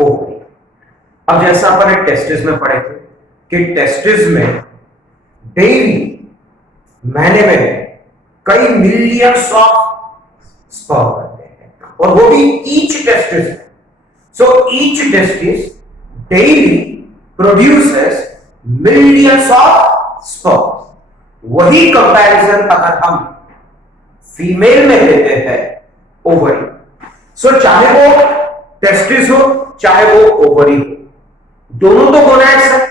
Ovary. अब जैसा अपन ने टेस्टिस में पढ़े थे कि टेस्टिस में डेली महीने में कई मिलियंस ऑफ स्पर्म बनते हैं, और वो भी ईच टेस्टिस में। So each testis daily produces millions of sperm. वही कंपैरिजन अगर हम फीमेल में देते हैं ओवरी, सो चाहे वो टेस्टिस हो चाहे वो ओवरी हो, दोनों तो गोनैड्स है।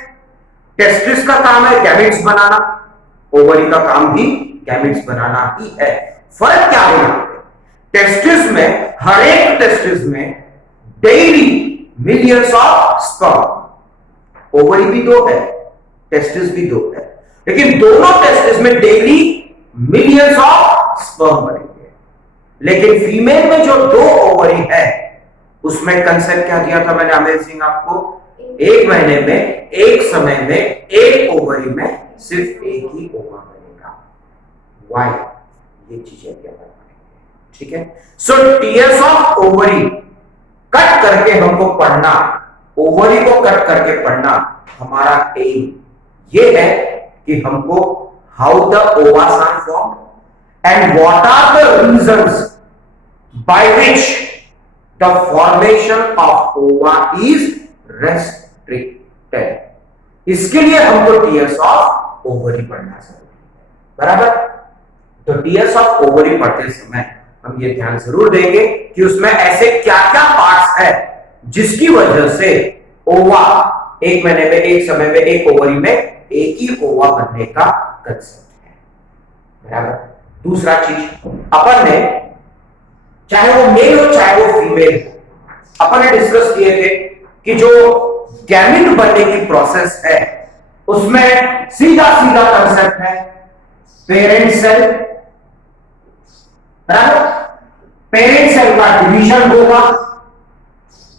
टेस्टिस का काम है गैमेट्स बनाना, ओवरी का काम भी गैमेट्स बनाना ही है। फर्क क्या है? टेस्टिस में, हर एक टेस्टिस में daily millions of sperm. Ovary भी दो है, टेस्टिस भी दो है, लेकिन दोनों टेस्टिस में डेली मिलियंस ऑफ स्पर्म बनेंगे। लेकिन फीमेल में जो दो ओवरी है उसमें कंसेप्ट क्या दिया था मैंने आमिर सिंह आपको? एक महीने में, एक समय में, एक ओवरी में सिर्फ एक ही ओवर बनेगा। वाई? ये चीजें क्या बताएंगे, ठीक है? सो टीयर्स ऑफ ओवरी कट करके हमको पढ़ना, ओवरी को कट करके पढ़ना हमारा एम ये है कि हमको how the ovas are formed and what are the reasons by which the formation of ova is restricted। इसके लिए हमको टीयर्स ऑफ ओवरी पढ़ना जरूरी है, बराबर? तो टीयर्स ऑफ ओवरी पढ़ते समय हम ये ध्यान जरूर देंगे कि उसमें ऐसे क्या क्या पार्ट्स है जिसकी वजह से ओवा एक महीने में, एक समय में, एक ओवरी में एक ही ओवा बनने का कंसेप्ट है, बराबर? दूसरा चीज अपन ने, चाहे वो मेल हो चाहे वो फीमेल हो, अपन ने डिस्कस किए थे कि जो गैमेट बनने की प्रोसेस है उसमें सीधा सीधा कंसेप्ट है पेरेंट सेल, बराबर? पेरेंट सेल का डिवीजन होगा,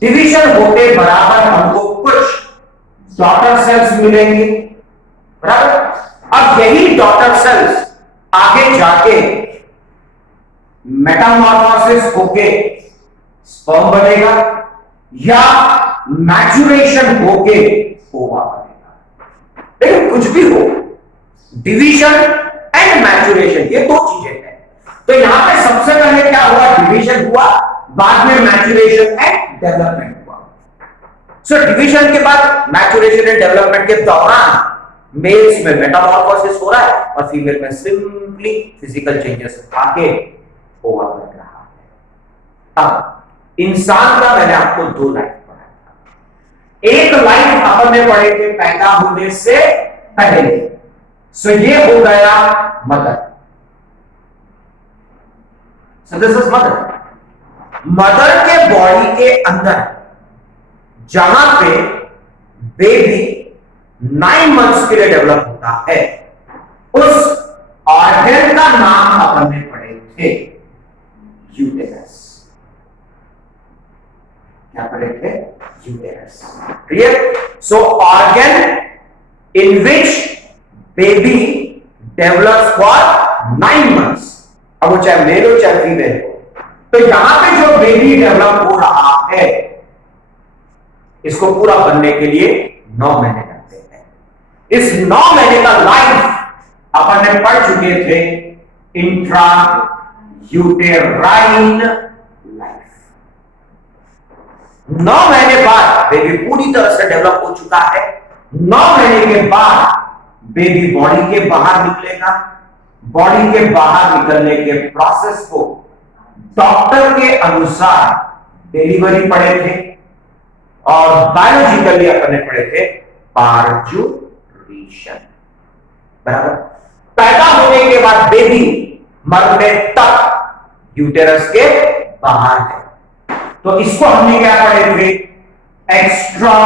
डिवीजन होते बराबर हमको कुछ डॉटर सेल्स मिलेंगे, बराबर? अब यही डॉटर सेल्स आगे जाके मेटामॉर्फोसिस होके स्पर्म बनेगा या मैचुरेशन होके ओवा बनेगा। लेकिन कुछ भी हो, डिवीजन एंड मैचुरेशन ये दो चीजें हैं। तो यहां पे सबसे पहले क्या हुआ? डिवीजन हुआ, बाद में मैचुरेशन एंड डेवलपमेंट हुआ। सो डिवीजन के बाद मैचुरेशन एंड डेवलपमेंट के दौरान मेल्स में मेटामॉर्फोसिस हो रहा है और फीमेल में सिंपली फिजिकल चेंजेस आके ओवा बन रहा है। अब इंसान का मैंने आपको दो लाइफ पढ़ाया था। एक लाइफ अपन ने पढ़े थे पैदा होने से पहले, सो ये हो गया mother. So this is mother. Mother के बॉडी के अंदर जहां पे बेबी 9 मंथ्स के लिए डेवलप होता है, उस ऑर्गन का नाम अपन ने पढ़े थे यूटेरस। क्या पढ़े थे? Uterus. Clear? So organ in which baby develops for 9 months, अब वो चाहे मेल हो चाहे फीमेल हो। तो यहां पे जो बेबी डेवलप हो रहा है इसको पूरा बनने के लिए 9 महीने लगते हैं। इस 9 महीने का लाइफ अपन ने पढ़ चुके थे इंट्रा यूटेराइन लाइफ। 9 महीने बाद बेबी पूरी तरह से डेवलप हो चुका है। 9 महीने के बाद बेबी बॉडी के बाहर निकलेगा। बॉडी के बाहर निकलने के प्रोसेस को डॉक्टर के अनुसार डिलीवरी पढ़े थे और बायोलॉजिकली अपन ने पढ़े थे पार्चुरेशन, बराबर? पैदा होने के बाद बेबी मरने तक यूटेरस के बाहर है। तो इसको हमने क्या पढ़े थे? Extra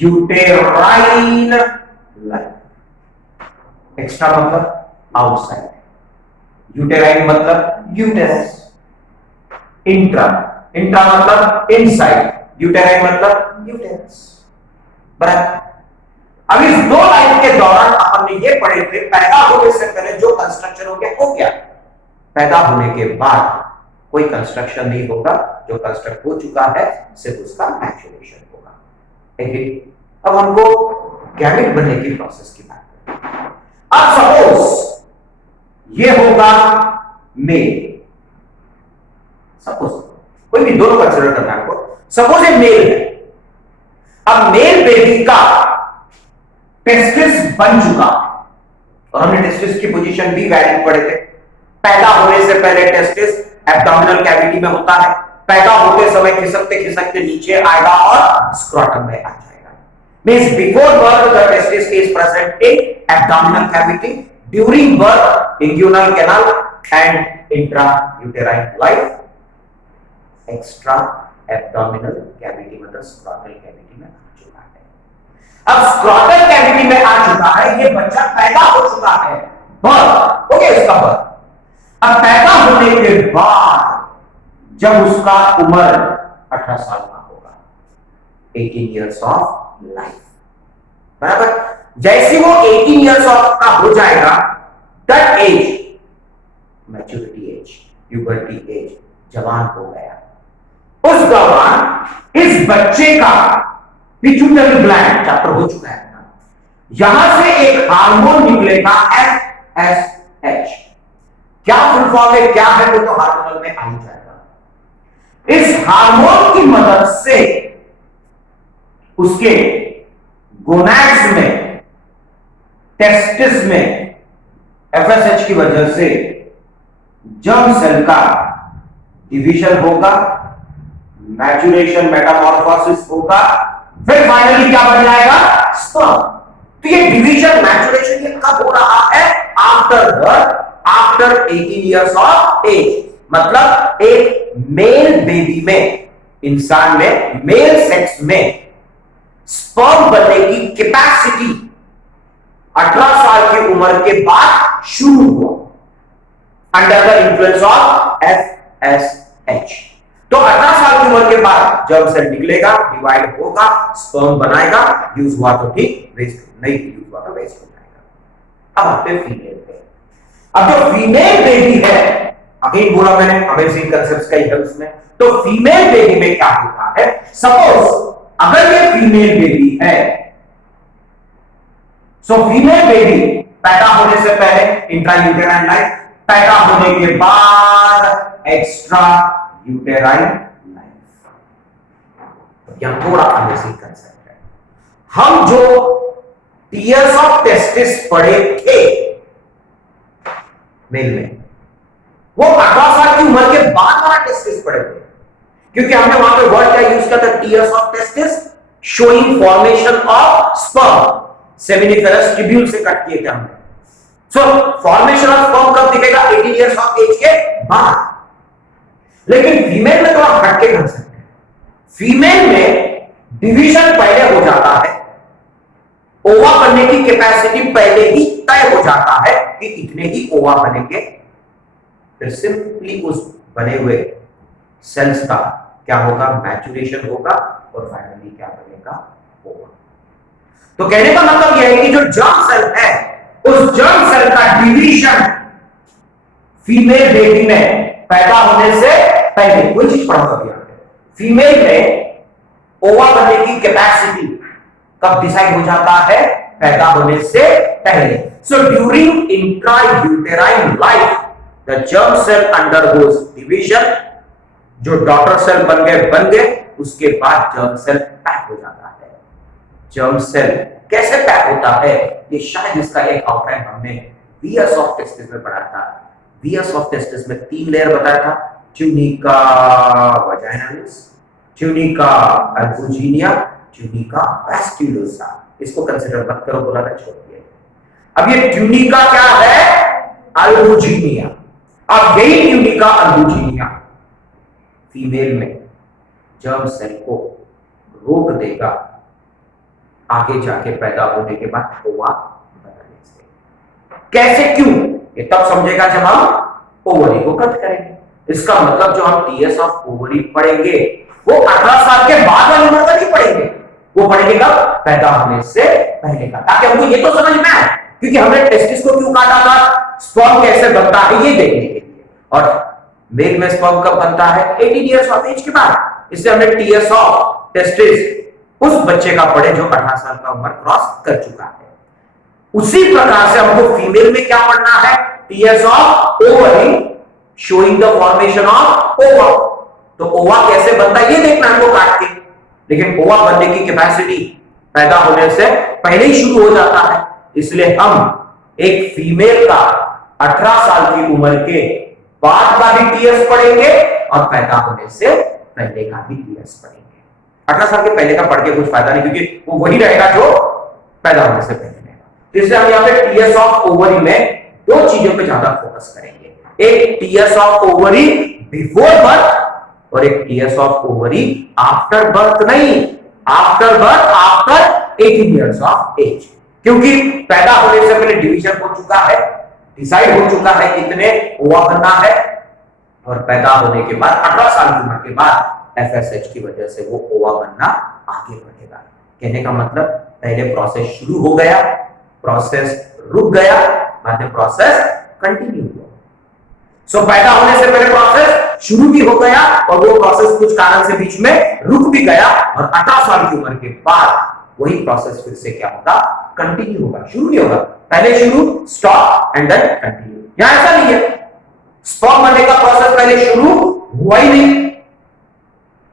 uterine life. एक्स्ट्रा मतलब आउटसाइड, यूटेराइन मतलब यूटेरस। इंट्रा, इंट्रा मतलब इनसाइड, यूटेराइन मतलब यूटेरस, बराबर? अब इस दो लाइफ के दौरान हमने ये पढ़े थे पैदा होने से पहले जो कंस्ट्रक्शन हो गया। पैदा होने के बाद कोई कंस्ट्रक्शन नहीं होगा, जो कंस्ट्रक्ट हो चुका है सिर्फ उसका मैच्योरेशन होगा। अब हमको गैमेट बनने की प्रोसेस की बात करें। अब सपोज ये होगा मेल, सपोज कोई भी दोनों कंसिडर करना है आपको। सपोज ये मेल है, अब मेल बेबी का टेस्टिस बन चुका है, और हमने टेस्टिस की पोजीशन भी वैल्यू पढ़े थे। पैदा होने से पहले टेस्टिस एब्डोमिनल कैविटी में होता है, पैदा होते समय खिसकते खिसकते नीचे आएगा और स्क्रोटम में आ जाएगा। Means before birth the testis is present in abdominal cavity, during birth inguinal canal and intrauterine life extra abdominal cavity मतलब स्क्रोटल कैविटी में आ चुका है। अब स्क्रोटल कैविटी में आ चुका है, ये बच्चा पैदा हो चुका है, बर्थ ओके इसका बर्थ। अब पैदा होने के बाद जब उसका उम्र 18 साल का होगा, 18 इयर्स ऑफ लाइफ, बराबर, जैसे वो 18 इयर्स ऑफ का हो जाएगा, that age maturity age, puberty age, जवान हो गया, उस दौरान इस बच्चे का पिट्यूटरी ग्लैंड चैप्टर हो चुका है, यहां से एक हार्मोन निकलेगा FSH। क्या फुल फॉर्म है, क्या है वो तो हार्मोनल में आ ही जाएगा। इस हार्मोन की मदद से उसके गोनैड्स में, टेस्टिस में FSH की वजह से जर्म सेल का डिवीजन होगा, मैच्योरेशन मेटामॉर्फोसिस होगा, फिर फाइनली क्या बन जाएगा, स्पर्म। तो ये डिवीजन मैच्योरेशन ये कब हो रहा है, after birth, after 18 years of age. मतलब एक मेल बेबी में, इंसान में, मेल सेक्स में स्पर्म बनने की कैपेसिटी 18 साल की उम्र के बाद शुरू हुआ under the influence of FSH। तो 18 साल की उम्र के बाद जर्म सेल निकलेगा, डिवाइड होगा, स्पर्म बनाएगा, यूज हुआ तो ठीक, वेस्ट नहीं यूज हुआ तो वेस्ट हो जाएगा। अब आते फीमेल पे। अब जो फीमेल बेबी है, अगेन बोला मैंने अमेजिंग कांसेप्ट्स का ही है उसमें, तो फीमेल बेबी में क्या होता है, सपोज अगर ये फीमेल बेबी है, सो फीमेल बेबी पैदा होने से पहले इंट्रायूटेराइन लाइफ, पैदा होने के बाद एक्स्ट्रा यूटेराइन लाइफ। यह थोड़ा अमेजिंग कांसेप्ट है। हम जो टीयर्स ऑफ टेस्टिस पढ़े थे मेल में, वो 18 साल की उम्र के बाद वाला टेस्टिस पढ़े थे, क्योंकि हमने वहां पे वर्ड क्या यूज किया था, tears of testis showing formation of sperm, seminiferous tubule से कट किए थे हमने। सो फॉर्मेशन ऑफ स्पर्म कब दिखेगा, 18 इयर्स ऑफ एज के बाद। लेकिन फीमेल में तो आप हट के कर सकते हैं। फीमेल में डिवीजन पहले हो जाता है, ओवा बनने की कैपेसिटी पहले ही तय हो जाता है कि इतने ही ओवा बनेंगे, फिर सिंपली उस बने हुए सेल्स का क्या होगा, मैच्योरेशन होगा, और फाइनली क्या बनेगा, ओवा। तो कहने का मतलब यह है कि जो जर्म सेल है, उस जर्म सेल का डिवीजन फीमेल बेबी में पैदा होने से पहले, कोई चीज पढ़ा दिया, फीमेल में ओवा बनने की कैपेसिटी कब डिसाइड हो जाता है, पैदा होने से पहले। So during intrauterine life the germ cell undergoes division, जो डॉटर सेल बन गए, उसके बाद जर्म सेल पैक हो जाता है। जर्म सेल कैसे पैक होता है, ये शायद इसका एक आउटलाइन हमने वियर्स ऑफ टेस्टिस में पढ़ा था। वियर्स ऑफ टेस्टिस में 3 लेयर बताया था, ट्यूनिका वजाइनालिस, ट्यूनिका अल्बुजिनिया, ट्यूनिका वास्कुलोसा। इसको कंसीडर मत करो, बोला था छोड़ दिया। अब ये ट्यूनिका क्या है, अल्बुजिनिया। अब यही ट्यूनिका अल्बुजिनिया फीमेल में जर्म सेल को रोक देगा आगे जाके पैदा होने के बाद ओवा बनाने से। कैसे, क्यों, ये तब समझेगा जब हम ओवरी को कट करेंगे। इसका मतलब जो हम टीएस ऑफ ओवरी पढ़ेंगे वो 18 साल के बाद वाली उम्र का नहीं पढ़ेंगे, वो पढ़ेंगे कब, पैदा होने से पहले का, ताकि हमको ये तो समझ में आए, क्योंकि हमने टेस्टिस को क्यों काटा था, स्पर्म कैसे बनता है ये देखने के लिए। और मेल में स्पर्म कब बनता है? 18 इयर्स ऑफ एज के बाद। इसलिए हमने टीएस ऑफ टेस्टिस उस बच्चे का पढ़े जो 18 साल का उम्र क्रॉस कर चुका है। उसी प्रकार से हमको फीमेल में क्या पढ़ना है? TS of ovary showing the formation of ova. तो ओवा कैसे बनता है ये देखना हमको काट के, लेकिन ओवा बनने की कैपेसिटी पैदा होने से पहले ही शुरू हो जाता है। इसलिए हम एक फीमेल का 18 साल की उम्र के बाद का भी टीएस पढ़ेंगे और पैदा होने से पहले का भी टीएस पढ़ेंगे। 18 साल के पहले का पढ़ के कुछ फायदा नहीं, क्योंकि वो वही रहेगा जो पैदा होने से पहले रहेगा। इसलिए हम यहाँ पे टीएस ऑफ ओवरी में दो चीजों पे ज्यादा फोकस करेंगे, एक TS of ovary before birth और एक TS of ovary after birth. नहीं, after birth, after 18 years of age, क्योंकि पैदा होने से पहले डिवीजन हो चुका है, डिसाइड हो चुका है कितने ओवा बनना है, और पैदा होने के बाद 18 साल की उम्र के बाद एफएसएच की वजह से वो ओवा बनना आगे बढ़ेगा। कहने का मतलब पहले प्रोसेस शुरू हो गया, प्रोसेस रुक गया, बाद में प्रोसेस कंटिन्यू हुआ। सो पैदा होने से पहले प्रोसेस शुरू भी हो गया और वो प्रोसेस कुछ कारण से बीच में रुक भी गया, और 18 साल की उम्र के बाद वही प्रोसेस फिर से क्या होगा? कंटिन्यू होगा। शुरू नहीं होगा, पहले शुरू, स्टॉप एंड देन कंटिन्यू। यहां ऐसा नहीं है, स्पर्म बनने का प्रोसेस पहले शुरू हुआ ही नहीं,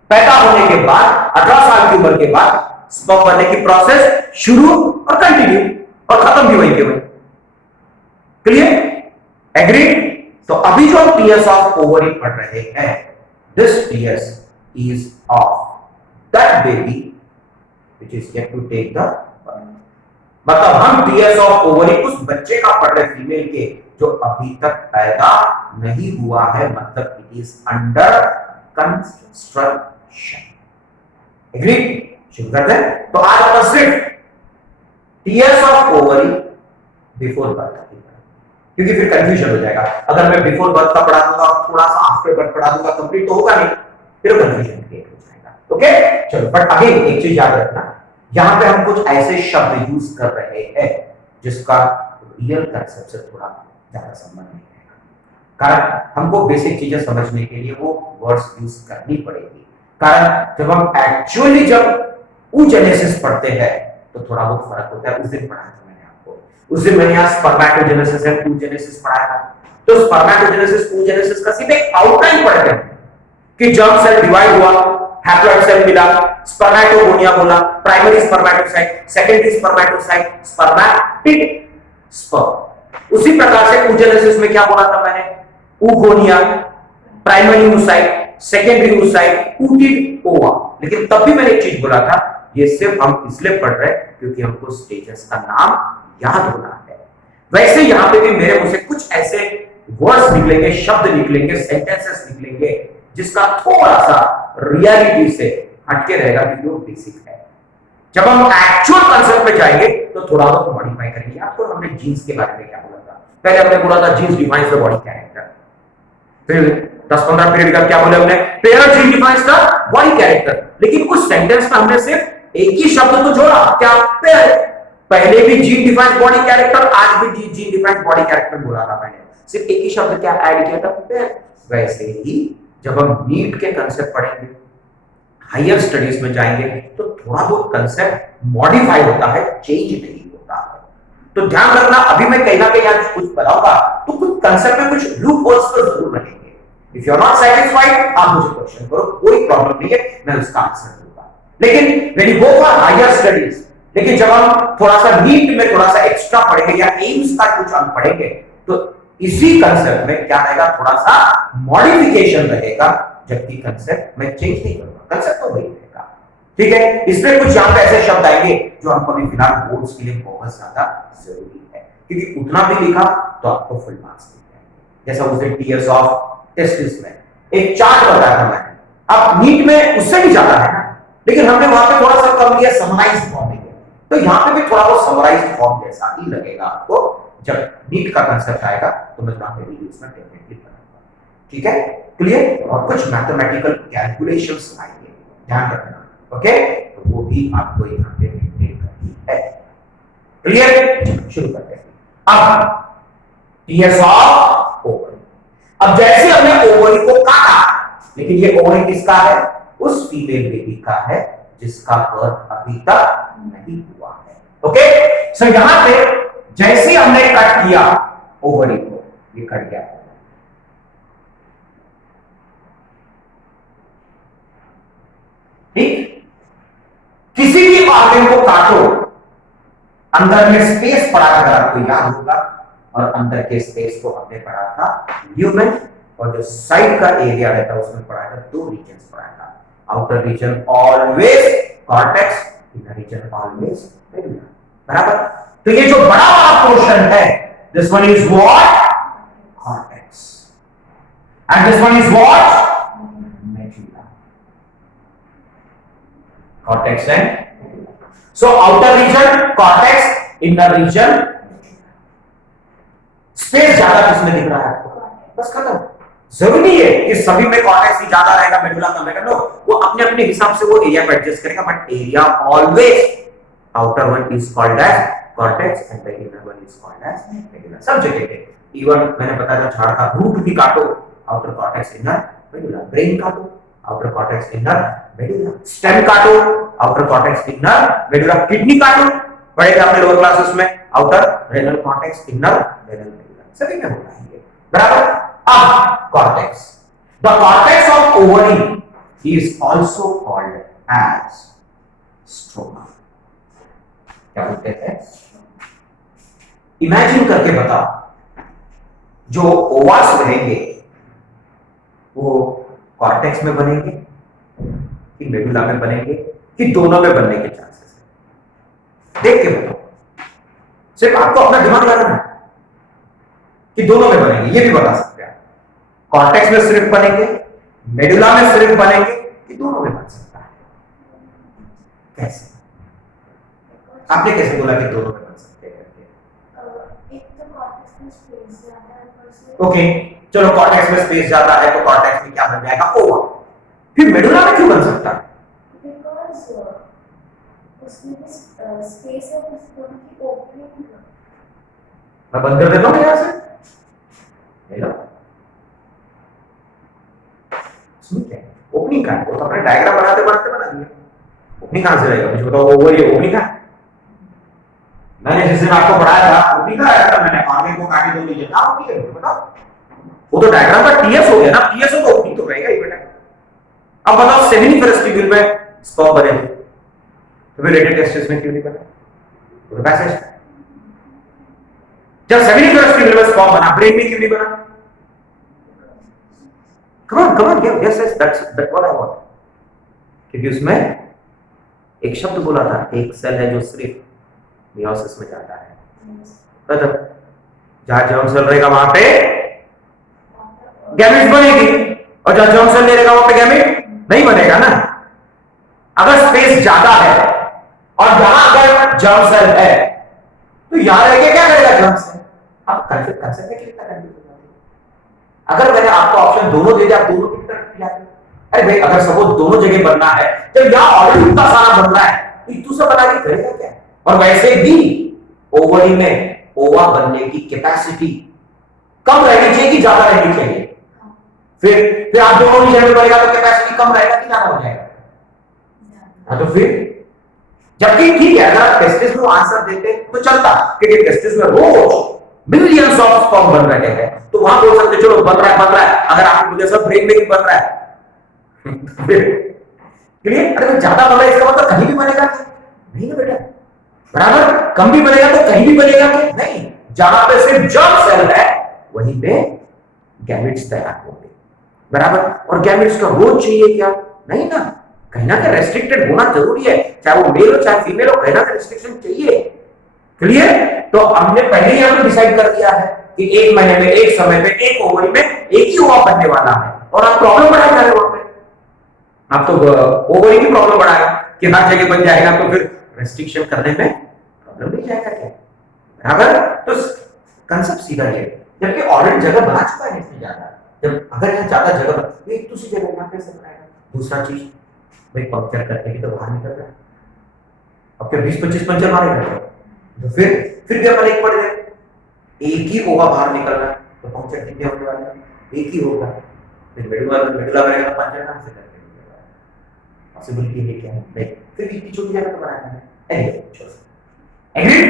पैदा होने के बाद 18 साल की उम्र के बाद स्पर्म बनने की प्रोसेस शुरू और कंटिन्यू, और खत्म भी वही के वही। क्लियर? एग्रीड? तो अभी जो हम टीएस ऑफ ओवरी पढ़ रहे हैं, this TS is of that baby which is yet to take the birth. मतलब हम टीएस ऑफ ओवरी उस बच्चे का पढ़ रहे फीमेल के जो अभी तक पैदा नहीं हुआ है, मतलब it is under construction. Agreed? शुरू करते हैं। तो आज अपन सिर्फ TS of ovary before birth, क्योंकि फिर कंफ्यूजन हो जाएगा। अगर मैं बिफोर बर्थ का पढ़ा दूंगा और थोड़ा सा आफ्टर बर्थ पढ़ा दूंगा, कंप्लीट तो होगा नहीं, फिर कंफ्यूजन क्रिएट हो जाएगा। ओके चलो, बट अगेन एक चीज याद रखना, यहां पे हम कुछ ऐसे शब्द यूज कर रहे हैं जिसका रियल कंसेप्ट से थोड़ा ज्यादा संबंध नहीं रहेगा, कारण हमको बेसिक चीजें समझने के लिए वो वर्ड्स यूज करनी पड़ेगी। कारण जब हम एक्चुअली जब oogenesis पढ़ते हैं तो थोड़ा बहुत फर्क होता है। उस दिन पढ़ा था मैंने आपको, उस दिन मैंने यहाँ स्पर्मेटोजेनेसिस एंड oogenesis पढ़ाया था। तो स्पर्मेटोजेनेसिस oogenesis का सिर्फ एक आउटलाइन पढ़ते हैं कि जर्म सेल डिवाइड हुआ, हैप्लॉइड सेल मिला, स्पर्मेटोगोनिया बोला, primary spermatocyte, secondary spermatocyte, spermatid sperm. उसी प्रकार से oogenesis में क्या बोला था मैंने? oogonia, primary oocyte, secondary oocyte, ooted ova। लेकिन तब भी मैंने एक चीज बोला था, ये सिर्फ हम इसलिए पढ़ रहे हैं क्योंकि हमको स्टेजेस का नाम याद होना है। वैसे यहां पे भी मेरे मुंह से कुछ ऐसे वर्ड्स निकलेंगे, शब्द निकलेंगे, सेंटेंसेस निकलेंगे जिसका थोड़ा सा रियलिटी से हटके रहेगा, क्योंकि वो बेसिक है। जब हम एक्चुअल कांसेप्ट पे जाएंगे तो थोड़ा बहुत मॉडिफाई करेंगे। आपको हमने जीन्स के बारे में क्या बोला था? पहले हमने बोला था genes defines the body character, फिर 10-15 पीरियड का क्या बोले हमने? Pair gene defines the body character. लेकिन उस सेंटेंस में हमने सिर्फ एक ही शब्द तो जोड़ा, क्या? पेयर। पहले भी जीन डिफाइंस बॉडी कैरेक्टर, आज भी जीन डिफाइंस बॉडी कैरेक्टर बोला था मैंने, सिर्फ एक ही शब्द क्या ऐड किया था? पेयर। वैसे ही जब हम नीट के कंसेप्ट पढ़ेंगे, हायर स्टडीज में जाएंगे, तो थोड़ा बहुत कंसेप्ट मॉडिफाई होता है, चेंज नहीं होता है। तो ध्यान रखना, अभी मैं कहीं ना कहीं आज कुछ बताऊंगा तो कुछ कंसेप्ट में कुछ लूप होल्स तो जरूर रहेंगे। If you are not satisfied, आप मुझे क्वेश्चन करो, कोई प्रॉब्लम नहीं है, मैं उसका आंसर दूंगा। लेकिन when you go for higher studies, लेकिन जब हम थोड़ा सा नीट में थोड़ा सा एक्स्ट्रा पढ़ेंगे या एम्स का कुछ हम पढ़ेंगे, तो इसी कंसेप्ट में क्या रहेगा? थोड़ा सा मॉडिफिकेशन रहेगा, जबकि कंसेप्ट में चेंज नहीं करूंगा, कंसेप्ट तो वही रहेगा। ठीक है? इसमें कुछ यहां पे ऐसे शब्द आएंगे जो हमको अभी फिलहाल बोर्ड्स के लिए बहुत ज्यादा जरूरी है, क्योंकि उतना भी लिखा तो आपको फुल मार्क्स मिल जाएंगे। जैसा उस दिन टीएस ऑफ टेस्टिस में एक चार्ट बताया था मैंने, अब नीट में उससे भी ज्यादा है ना, लेकिन हमने वहां पे थोड़ा सा कम लिया, समराइज्ड फॉर्म में। तो यहां पे भी थोड़ा बहुत समराइज्ड फॉर्म जैसा ही लगेगा आपको। जब नीट का कंसेप्ट आएगा तो मैं वहां पे वीडियोस में डेफिनेटली बनाऊंगा। ठीक है? क्लियर? और कुछ मैथमेटिकल कैलकुलेशंस आएंगे, ध्यान रखना। ओके? तो वो भी आपको यहां पे मेंटेन करनी है। क्लियर? शुरू करते हैं। अब टीएस ऑफ ओवरी, अब जैसे हमने ओवरी को काटा, लेकिन ये ओवरी किसका है? उस फीमेल बेबी का है जिसका बर्थ अभी तक नहीं हुआ है। ओके, सो यहां पे जैसे हमने कट किया ओवरी को, ये कट गया। ठीक, किसी भी ऑर्गन को काटो, अंदर में स्पेस पड़ा था, आपको याद होगा, और अंदर के स्पेस को हमने पढ़ा था ल्यूमेन, और जो साइड का एरिया रहता है उसमें पढ़ा था, दो रीजन पढ़ा था, outer region always cortex, inner region always medulla. बराबर? तो ये जो बड़ा वाला पोर्शन है, this one is what? Cortex, and this one is what? Medulla. Cortex and so outer region cortex, inner region, space ज्यादा किसमें दिख रहा है आपको? बस खत्म। जरूरी है कि सभी में कॉर्टेक्स ही ज्यादा रहेगा, मेडुला कम रहेगा, नो, वो अपने अपने हिसाब से वो एरिया को एडजस्ट करेगा, but area always, outer one is called as cortex and the inner one is called as medulla. सब जगह पे इवन मैंने बताया झाड़ का रूट भी काटो, outer cortex inner medulla, brain काटो, outer cortex inner medulla, stem काटो, outer cortex inner medulla, kidney काटो, पढ़ेगा आपने लोअर क्लासेस में, outer renal cortex inner renal medulla, सभी में होता है ये। बराबर? अब cortex, the cortex of ovary is also called as stroma. क्या बोलते हैं? इमेजिन करके बताओ, जो ओवास बनेंगे वो कॉर्टेक्स में बनेंगे कि मेडुला में बनेंगे कि दोनों में बनने के चांसेस है? देख के बताओ, सिर्फ आपको अपना दिमाग लगाना है कि दोनों में बनेंगे, ये भी बता सकते हैं। कॉर्टेक्स में सिर्फ बनेंगे, मेडुला में सिर्फ बनेंगे कि दोनों में बन सकता है? कैसे? आपने कैसे बोला कि दोनों में बन सकते हैं? ओके, चलो कॉर्टेक्स में स्पेस ज्यादा है तो कॉर्टेक्स में क्या बन जाएगा? ओवा। फिर मेडुला में क्यों बन सकता है? उसमें स्पेस है, उसकी ओपनिंग। मैं बंद कर देता हूं यहां से, ओपनिंग का है, वो तो अपने डायग्राम बनाते बनाते बना दिया। ओपनिंग कहां से रहेगा? मुझे बताओ, वो ये ओपनिंग का है? मैंने जिस दिन आपको पढ़ाया था ओपनिंग का आया था, मैंने ऑर्गन को काटे दो लीजिए, हाँ ओपनिंग है, बताओ। वो तो डायग्राम का टीएस हो गया ना, टीएस हो तो ओपनिंग तो रहेगा ही बेटा। अब बताओ सेमिनिफेरस ट्यूब्यूल में स्पर्म बने तो फिर रेडियल टेस्टिस में क्यों नहीं बना? वो पैसेज है। जब सेमिनिफेरस ट्यूब्यूल में स्पर्म बना, ब्रेन में क्यों नहीं बना? come on, yes, that's what I want। क्योंकि उसमें एक शब्द बोला था, एक सेल है जो सिर्फ मियोसिस में जाता है, मतलब जहां जर्म सेल रहेगा वहां पे गैमेट्स बनेगी, और जहां जर्म सेल नहीं रहेगा वहां पे गैमेट नहीं बनेगा ना। अगर स्पेस ज्यादा है और यहां अगर जर्म सेल है तो यहां रह के क्या करेगा जर्म सेल? आप कंसेप्ट में कितना कंफ्यूज हो जाते हैं। अगर मैंने आपको ऑप्शन दोनों दे दिया, आप दोनों की तरफ जाते हैं। अरे भाई अगर सपोज दोनों जगह बनना है तो यहां ऑलरेडी इतना सारा बन रहा है, तो दूसरा बना के करेगा क्या? और वैसे भी ओवरी में ओवा बनने की कैपेसिटी कम रहनी चाहिए कि ज्यादा रहनी चाहिए? फिर आप दोनों रीजन में बनेगा तो कैपेसिटी कम रहेगा कि ज्यादा हो जाएगा? हाँ, तो फिर जबकि ठीक है, अगर आप टेस्टिस में आंसर देते तो चलता, क्योंकि टेस्टिस में रोज मिलियंस ऑफ स्पर्म बन रहे हैं, तो वहां बोल सकते चलो बन रहा है। अगर आपको मुझे सब ब्रेन में भी बन रहा है क्लियर? अरे ज्यादा बन रहा है इसका मतलब कहीं भी बनेगा क्या? नहीं ना बेटा। बराबर, कम भी बनेगा तो कहीं भी बनेगा क्या? नहीं। जहां पे सिर्फ जर्म सेल है वहीं पे गैमेट्स तैयार होंगे। बराबर, और गैमेट्स का रोज चाहिए क्या? नहीं ना, कहीं ना कहीं रेस्ट्रिक्टेड होना जरूरी है, चाहे वो मेल हो चाहे फीमेल हो, कहीं ना कहीं रेस्ट्रिक्शन चाहिए। क्लियर? तो हमने पहले ही हमने डिसाइड कर दिया है कि एक महीने में एक समय पे एक ओवरी में एक ही ओवा बनने वाला है, और आप प्रॉब्लम बढ़ाए जा रहे हो वहां पे। आप तो ओवरी की प्रॉब्लम बढ़ाएगा कि हर जगह बन जाएगा, तो फिर रेस्ट्रिक्शन करने में प्रॉब्लम नहीं जाएगा क्या? बराबर, तो कंसेप्ट सीधा है, जबकि ऑलरेडी जगह बना चुका है इतनी ज्यादा। जब अगर यहाँ ज्यादा जगह एक दूसरी जगह यहाँ कैसे बनाएगा? दूसरा चीज भाई पंक्चर करने की तो बाहर निकल रहा है, अब क्या 20-25 पंक्चर मारेगा? तो फिर भी अपन एक पड़ जाए, एक ही ओवा बाहर निकल रहा है तो पंक्चर कितने होने वाले हैं? एक ही होगा, फिर मेडुला बनेगा तो पंचर कहां से करके मिलेगा? पॉसिबिलिटी है क्या? नहीं, फिर इतनी छोटी जगह पर बनाना है। एनीवे चलो, एग्रीड?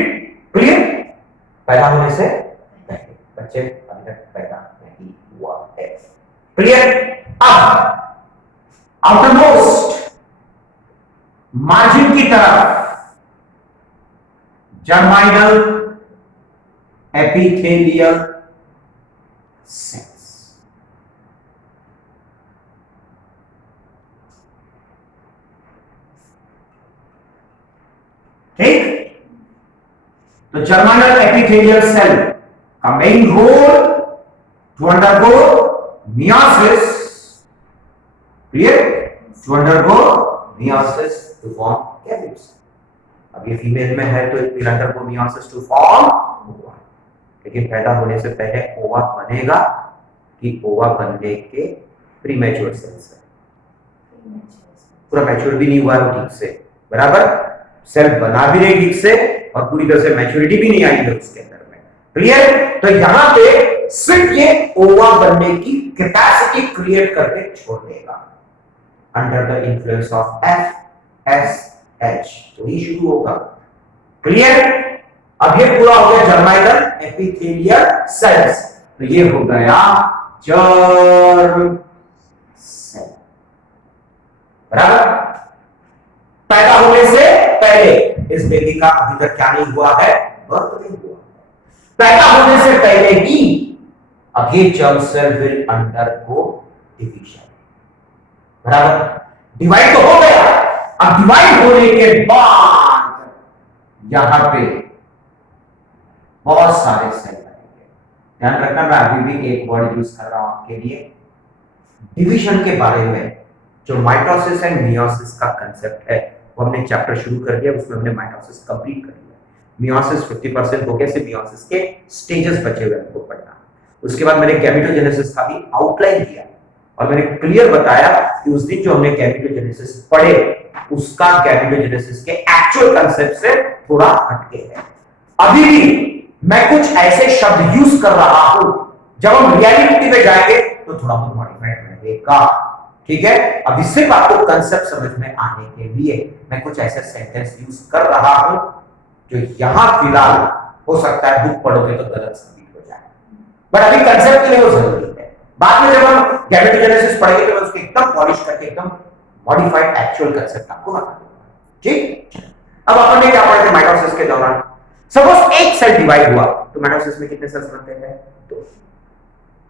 क्लियर? पैदा होने से पहले बच्चे अभी तक पैदा नहीं हुआ है। क्लियर? अब आउटरमोस्ट मार्जिन की तरफ जर्माइनल एपिथेलियल सेल्स, ठीक? तो जर्माइनल एपिथेलियल सेल का main role to undergo meiosis, clear? To undergo meiosis to form cavities. अब ये फीमेल में है तो फिर अंडरगो मियोसिस टू फॉर्म ओवा, लेकिन पैदा होने से पहले ओवा बनेगा कि ओवा बनने के प्रीमैच्योर सेल्स है, पूरा मैच्योर भी नहीं हुआ है ठीक से, बराबर? सेल बना भी नहीं ठीक से और पूरी तरह से मैच्योरिटी भी नहीं आई है उसके अंदर में। क्लियर? तो यहां पे सिर्फ ये ओवा बनने की कैपेसिटी क्रिएट करके छोड़ देगा under the influence of FSH, तो ये शुरू होगा। क्लियर? अब ये पूरा हो गया जर्माइनल एपिथेलियल सेल्स, तो ये हो गया जर्म सेल, बराबर? पैदा होने से पहले इस बेबी का अभी तक क्या नहीं हुआ है? बर्थ नहीं हुआ। पैदा होने से पहले ही अब ये germ cell will undergo division, बराबर? डिवाइड तो हो गया, अब डिवाइड होने के बाद यहां पे बहुत सारे सेल बनेंगे। ध्यान रखना, मैं अभी भी एक वर्ड यूज कर रहा हूं आपके लिए डिवीजन के बारे में। जो माइटोसिस एंड मियोसिस का कंसेप्ट है वो हमने चैप्टर शुरू कर दिया, उसमें हमने माइटोसिस कंप्लीट कर लिया। मियोसिस 50% हो गया, सिर्फ मियोसिस के स्टेजेस बचे हुए हमको पढ़ना। उसके बाद मैंने गैमेटोजेनेसिस का भी आउटलाइन दिया और मैंने क्लियर बताया कि उस दिन जो हमने गैमेटोजेनेसिस पढ़े उसका गैमेटोजेनेसिस के एक्चुअल कंसेप्ट से थोड़ा हटके है। अभी भी मैं कुछ ऐसे शब्द यूज कर रहा हूं, जब हम रियलिटी में जाएंगे तो थोड़ा बहुत मॉडिफाइड रहेगा, ठीक है? अब सिर्फ आपको कंसेप्ट समझ में आने के लिए मैं कुछ ऐसे सेंटेंस यूज कर रहा हूं जो यहां फिलहाल हो सकता है बुक पढ़ोगे तो गलत साबित हो जाए, बट अभी कंसेप्ट के लिए वो जरूरी है। बाद में जब हम गैमेटोजेनेसिस पढ़ेंगे तो मैं उसको एकदम पॉलिश करके एकदम मॉडिफाइड एक्चुअल कंसेप्ट आपको बता दूंगा, ठीक? अब अपन ने क्या पढ़ा था माइटोसिस के दौरान? सपोज एक सेल डिवाइड हुआ तो माइटोसिस में कितने सेल्स बनते हैं? तो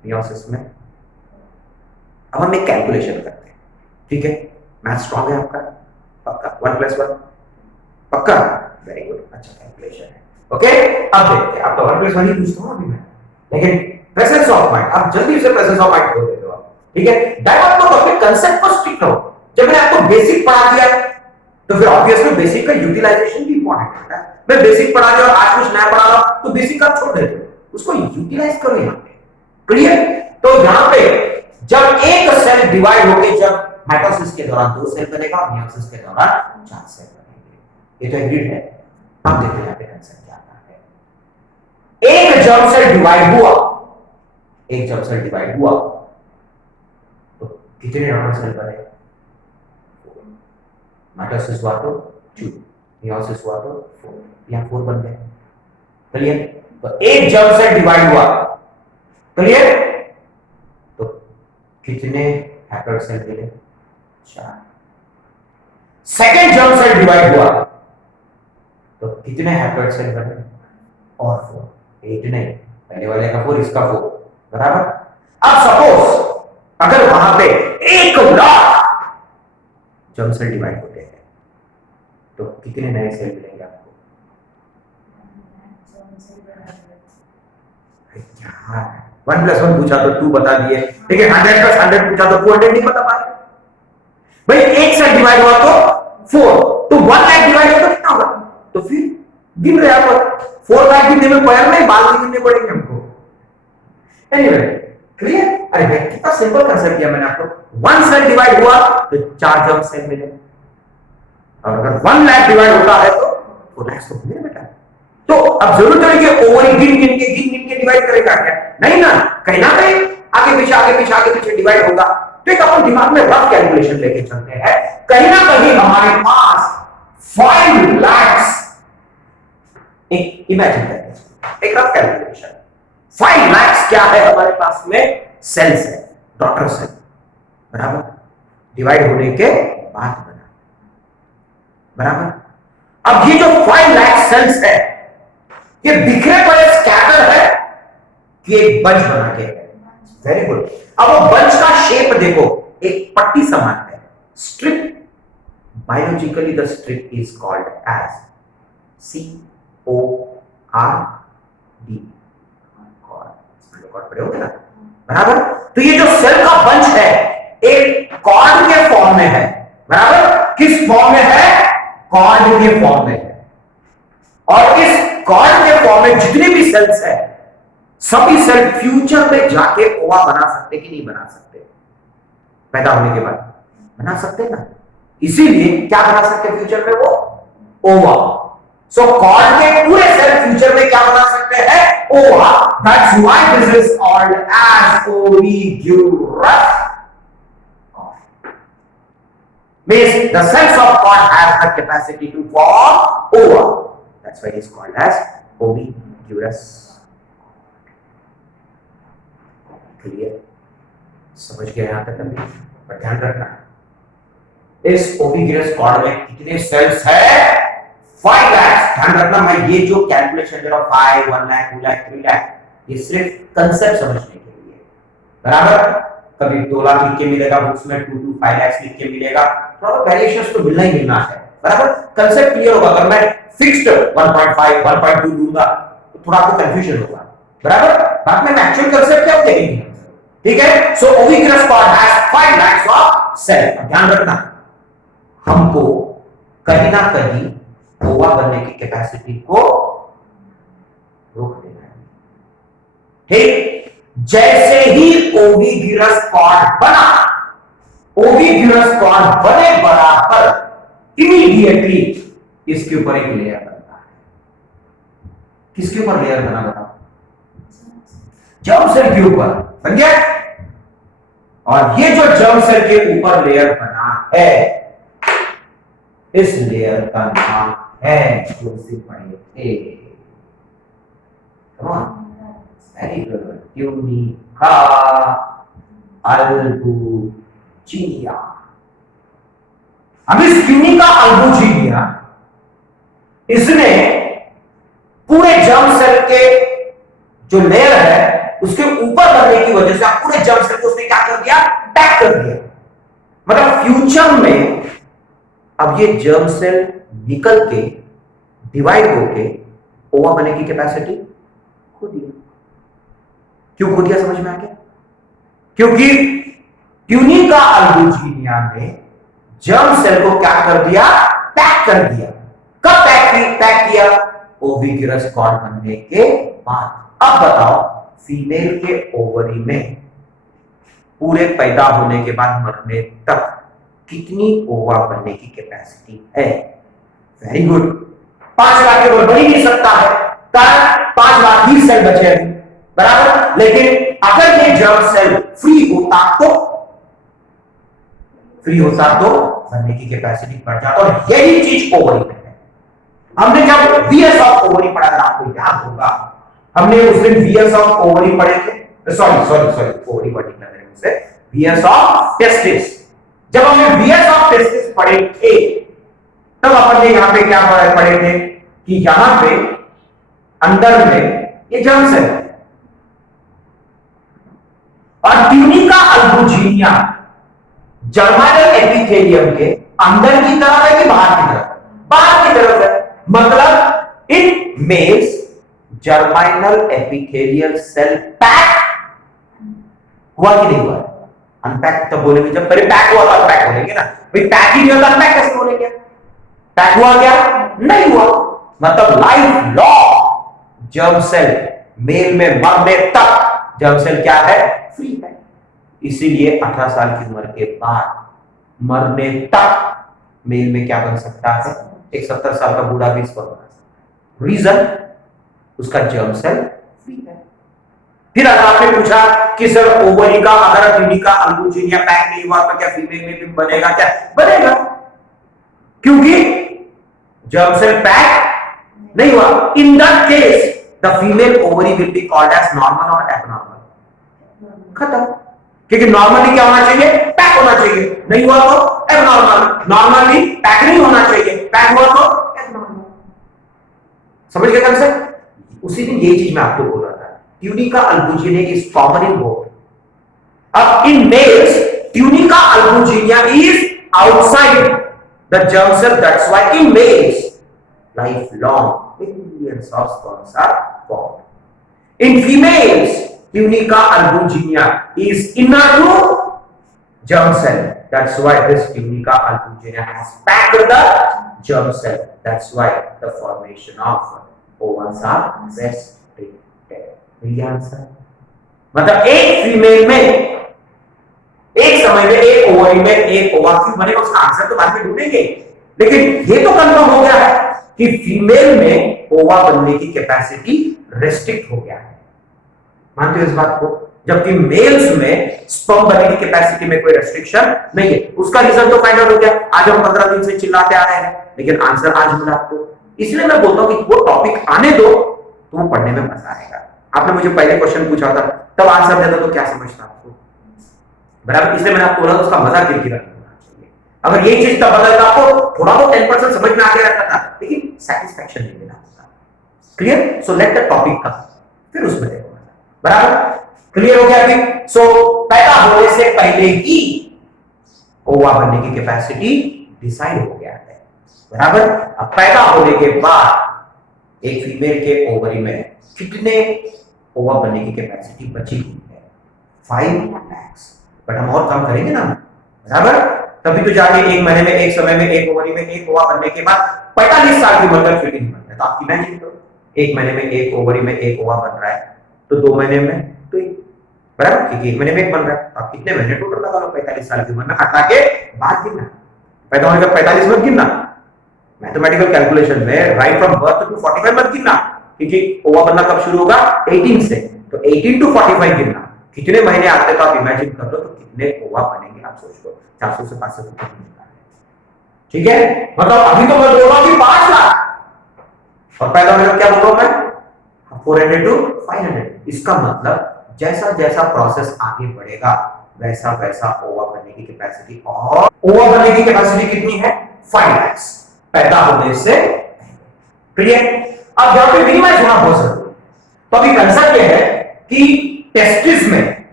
मियोसिस में अब हम एक कैलकुलेशन करते हैं, ठीक है? मैथ स्ट्रांग है आपका? पक्का? 1 + 1 पक्का? वेरी गुड, अच्छा कैलकुलेशन है। ओके, अब देखते हैं। अब तो 1 + 1 ही पूछता हूं अभी मैं, लेकिन प्रेजेंस ऑफ माइंड, आप जल्दी से प्रेजेंस ऑफ माइंड खोल देते हो, ठीक है? डायरेक्ट तो अपने कंसेप्ट पर स्टिक रहो। जब मैंने आपको बेसिक पढ़ा दिया तो फिर ऑब्वियसली बेसिक का यूटिलाइजेशन भी इंपॉर्टेंट होता है। मैं बेसिक पढ़ा दिया और आज कुछ नया पढ़ा रहा हूं तो बेसिक आप छोड़ देते हो, उसको यूटिलाइज करो यहां पे। क्लियर? तो यहां पे जब एक सेल डिवाइड होके जब माइटोसिस के दौरान 2 सेल बनेगा और मियोसिस के दौरान 4 सेल बनेंगे। ये तो एग्रीड है। अब देखते हैं यहां पे कंसेप्ट क्या आता है। एक जर्म सेल डिवाइड हुआ, एक जर्म सेल डिवाइड हुआ तो कितने नॉर्मल सेल बने? माइटोसिस हुआ तो 2, मियोसिस हुआ तो 4, यहां 4 बन गए। क्लियर? तो एक जर्म सेल डिवाइड हुआ, क्लियर? तो कितने हैप्लॉइड सेल मिले? 4। सेकेंड जर्म सेल डिवाइड हुआ तो कितने हैप्लॉइड सेल बने? और 4, 8 नहीं, पहले वाले का 4 इसका 4, बराबर? अब सपोज अगर वहां पे 1 लाख जर्म सेल डिवाइड होते हैं तो कितने नए सेल मिलेंगे आपको? क्या 1 + 1 पूछा तो 2 बता दिए, लेकिन 100 + 100 पूछा तो 200 नहीं बता पाए। भाई एक सेल डिवाइड हुआ तो 4, तो 1 लाख डिवाइड हुआ तो कितना होगा? तो फिर गिन रहे आप 4 लाख गिनने में पैर में बाल नहीं गिनने पड़ेंगे हमको। Anyway, clear? अरे भाई कितना सिंपल कंसेप्ट किया मैंने आपको। 1 सेल डिवाइड हुआ तो 4 जर्म सेल मिले, और अगर 1 लाख डिवाइड होता है तो 4 लाख तो मिले बेटा। तो अब जरूरत है कि ओवर गिन गिन के डिवाइड करेगा क्या? नहीं ना, कहीं ना कहीं आगे आगे पीछे डिवाइड होगा। तो एक अपन दिमाग में रफ कैलकुलेशन लेके चलते हैं, कहीं ना कहीं हमारे पास 5 लाख, एक इमेजिन करके एक रफ कैलकुलेशन, 5 लाख क्या है हमारे पास में सेल्स है, डॉटर सेल, बराबर, डिवाइड होने के बाद बना, बराबर। अब ये जो 5 लाख सेल्स है ये बिखरे पड़े स्कैटर है कि एक बंच बना के, वेरी गुड। अब वो बंच का शेप देखो, एक पट्टी समान है, strip, biologically the strip is called as CORD, पढ़े होंगे ना, बराबर। तो ये जो सेल का बंच है एक कॉर्ड के फॉर्म में है, बराबर। किस फॉर्म में है? कॉर्ड के फॉर्म में है। और इस कॉर्ड के फॉर्म में जितने भी सेल्स है, सभी सेल फ्यूचर में जाके ओवा बना सकते कि नहीं बना सकते? पैदा होने के बाद बना सकते ना, इसीलिए क्या बना सकते फ्यूचर में? वो ओवा। सो कॉर्ड के पूरे सेल फ्यूचर में क्या बना सकते हैं? Ova. That's why this is called as ovigerous. Means the cells of cord have the capacity to form ova. That's why it is called as ovigerous. Clear? समझ गए यहाँ तक अभी? पर ध्यान रखना, इस ओविgerous cord में कितने सेल्स है? 5 लाख। ध्यान रखना, मैं ये जो कैलकुलेशन दे रहा हूँ 5, 1 लाख, 2 लाख, 3 लाख, ये सिर्फ कंसेप्ट समझने के लिए, बराबर। कभी 2 लाख लिख के मिलेगा बुक्स में, 2 to 5 लाख लिख के मिलेगा, थोड़ा वेरिएशंस तो मिलना ही मिलना है, बराबर। कंसेप्ट क्लियर होगा। अगर मैं फिक्स्ड 1.5, 1.2 दूंगा तो थोड़ा आपको कंफ्यूजन होगा, बराबर। बाद में एक्चुअल कंसेप्ट क्या देखेंगे, ठीक है। सो ओविgerous cord has 5 lakh of cell. ध्यान रखना, हमको कहीं ना कहीं ओवा बनने की कैपेसिटी को रोक देना है, ठीक। जैसे ही ओविgerous cord बना, ओविgerous cord बने बराबर इमीडिएटली इसके ऊपर एक लेयर बनता है। किसके ऊपर लेयर बना? बताओ। जर्म सेल के ऊपर बन गया। और ये जो जर्म सेल के ऊपर लेयर बना है, इस लेयर का नाम है, जो से पढ़े थे, वेरी गुड, ट्यूनिका अल्बुजिनिया। अब इस ट्यूनिका अल्बुजिनिया, इसने पूरे जर्म सेल के जो लेयर है उसके ऊपर बनने की वजह से पूरे जर्म सेल को उसने क्या कर दिया? पैक कर दिया। मतलब फ्यूचर में अब ये जर्म सेल निकल के डिवाइड होके ओवा बनने की कैपेसिटी खो दिया। क्यों खो दिया? समझ में आ गया? क्योंकि ट्यूनिका अल्बुजिनिया ने जर्म सेल को क्या कर दिया? पैक कर दिया। कब पैक किया? ओविgerous cord बनने के बाद। अब बताओ, फीमेल के ओवरी में पूरे पैदा होने के बाद मरने तक कितनी ओवा बनने की कैपेसिटी है? वेरी गुड, 5 लाख के ऊपर बन ही नहीं सकता है, कारण 5 लाख ही सेल बचे हैं, बराबर। लेकिन अगर ये जर्म सेल फ्री होता तो बनने की कैपेसिटी बढ़ जाता। और यही चीज ओवरी में है। हमने जब VS ऑफ ओवरी पढ़ा था, आपको याद होगा, हमने उस दिन VS ऑफ ओवरी पढ़े थे, सॉरी ओवरी वर्ड निकल रहे मुझसे, VS ऑफ टेस्टिस। जब हमने VS ऑफ टेस्टिस पढ़े थे, तब अपन ने यहां पे क्या पढ़े थे कि यहां पे अंदर में ये जर्म सेल है और ट्यूनिका अल्बुजिनिया जर्माइनल एपिथेलियम के अंदर की तरफ है कि बाहर की तरफ? बाहर की तरफ है। मतलब in males germinal epithelial cell pack हुआ कि नहीं हुआ? अनपैक तब बोलेंगे जब पहले पैक हुआ था, पैक बोलेंगे ना भाई। पैक ही नहीं होता, अनपैक कैसे बोलेंगे? पैक हुआ क्या? नहीं हुआ। मतलब life long germ cell male में मरने तक जर्म सेल क्या है? फ्री है। इसीलिए 18 साल की उम्र के बाद मरने तक मेल में क्या बन सकता है? एक 70 साल का बूढ़ा भी स्पर्म बना सकता है। रीजन, उसका जर्म सेल फ्री है। फिर अगर आपने पूछा कि सर ओवरी का अगर ट्यूनिका अल्बुजिनिया पैक नहीं हुआ तो क्या फीमेल में भी बनेगा? क्या बनेगा? क्योंकि जर्म सेल पैक नहीं हुआ। In that case the female ovary will be called as normal और एबनॉर्मल, खत्म। क्योंकि नॉर्मली क्या होना चाहिए? पैक होना चाहिए, नहीं हुआ तो एबनॉर्मल। नॉर्मली पैक नहीं होना चाहिए, पैक हुआ तो एबनॉर्मल। समझ गए कंसेप्ट? उसी दिन ये चीज मैं आपको बोल रहा था, tunica albuginea is common in both. अब in males tunica albuginea is outside the germ cell, that's why in males lifelong millions of sperms are formed. In females tunica albuginea is inner to germ cell, that's why this tunica albuginea has packed the germ cell, that's why the formation of ovaries are restricted. Clear answer? मतलब एक female में एक समय में एक ovary में एक ओवा क्यों बनेगा, उसका आंसर तो बाद में ढूंढेंगे, लेकिन ये तो कंफर्म हो गया है कि फीमेल में ओवा बनने की कैपेसिटी रेस्ट्रिक्ट हो गया है। मानते हो इस बात को? जबकि मेल्स में स्पर्म बनने की कैपेसिटी में कोई रेस्ट्रिक्शन नहीं है। उसका रीजन तो फाइंड आउट हो गया। आज हम 15 दिन से चिल्लाते आ रहे हैं, लेकिन आंसर आज मिला आपको। इसलिए मैं बोलता हूं कि वो टॉपिक आने दो तो वो पढ़ने में मजा आएगा। आपने मुझे पहले क्वेश्चन पूछा था, तब आंसर देता तो क्या समझता आपको? बराबर। इसलिए मैंने आपको बोला उसका मजा किरकिरा होना चाहिए। अगर ये चीज तब बदलता आपको थोड़ा बहुत 10% समझ में आ गया रहता था, लेकिन सेटिस्फैक्शन नहीं मिला होता। Clear? So let the topic come, फिर उसमें देखो। बराबर? क्लियर हो गया अभी? सो पैदा होने से पहले ही ओवा बनने की कैपेसिटी डिसाइड हो गया है। बराबर? अब पैदा होने के बाद एक फीमेल के ओवरी में कितने ओवा बनने की कैपेसिटी बची हुई है? 5 lakhs। बट हम और कम करेंगे ना, बराबर? तभी तो जाके एक महीने में, एक समय में, एक ओवरी में एक ओवा बनने के बाद 45 साल की उम्र तक फिर नहीं बनता। तो आप इमेजिन करो, एक महीने में एक ओवरी में एक ओवा बन रहा है, तो 2 महीने में तो बराबर, क्योंकि एक महीने में एक बन रहा है। आप कितने महीने टोटल लगा लो 45 साल की उम्र में, 18 के बाद गिनना। पैदा होने का 45 मत गिनना, मैथमेटिकल कैलकुलेशन में राइट फ्रॉम बर्थ टू 45 मत गिनना, क्योंकि ओवा बनना कब शुरू होगा? 18 से। तो 18 टू 45 गिनना। कितने महीने आते तो आप इमेजिन कर लो, तो कितने ओवा बनेंगे आप सोच लो। 400 से 500 तक। ठीक है? मतलब अभी तो मैं बोल रहा हूं कि 5 लाख, और पैदा होने का क्या बोल रहा हूं मैं? 400 टू 500। इसका मतलब जैसा जैसा प्रोसेस आगे बढ़ेगा वैसा वैसा ओवा बनने की कैपेसिटी, और ओवा बनने की कैपेसिटी कितनी है? 5 लाख पैदा होने से। क्लियर? अब जहां पे मिनिमाइज होना बहुत जरूरी है। तो अभी कंसेप्ट ये है कि टेस्टिस में,